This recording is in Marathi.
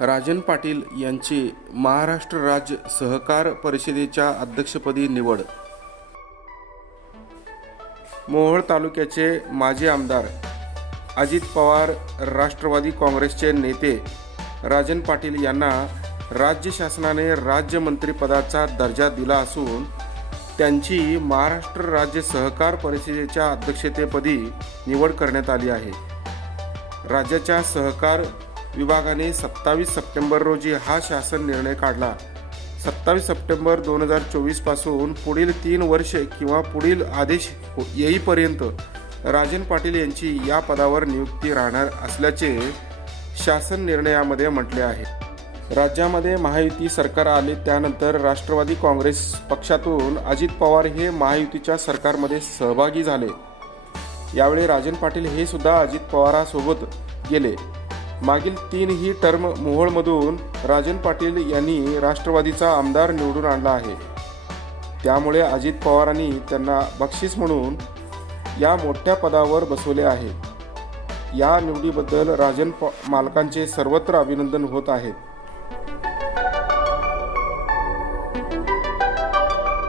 राजन पाटील यांची महाराष्ट्र राज्य सहकार परिषदेच्या अध्यक्षपदी निवड. मोहोळ तालुक्याचे माजी आमदार अजित पवार राष्ट्रवादी काँग्रेसचे नेते राजन पाटील यांना राज्य शासनाने राज्यमंत्रीपदाचा दर्जा दिला असून त्यांची महाराष्ट्र राज्य सहकार परिषदेच्या अध्यक्षतेपदी निवड करण्यात आली आहे. राज्याच्या सहकार विभागाने सत्तावीस सप्टेंबर रोजी हा शासन निर्णय काढला. सत्तावीस सप्टेंबर दोन हजार चोवीसपासून पुढील तीन वर्षे किंवा पुढील आदेश येईपर्यंत राजन पाटील यांची या पदावर नियुक्ती राहणार असल्याचे शासन निर्णयामध्ये म्हटले आहे. राज्यामध्ये महायुती सरकार आले त्यानंतर राष्ट्रवादी काँग्रेस पक्षातून अजित पवार हे महायुतीच्या सरकारमध्ये सहभागी झाले. यावेळी राजन पाटील हे सुद्धा अजित पवारासोबत गेले. मागील तीनही टर्म मोहोळमधून राजन पाटील यांनी राष्ट्रवादीचा आमदार निवडून आणला आहे. त्यामुळे अजित पवारांनी त्यांना बक्षीस म्हणून या मोठ्या पदावर बसवले आहे. या निवडीबद्दल राजन मालकांचे सर्वत्र अभिनंदन होत आहे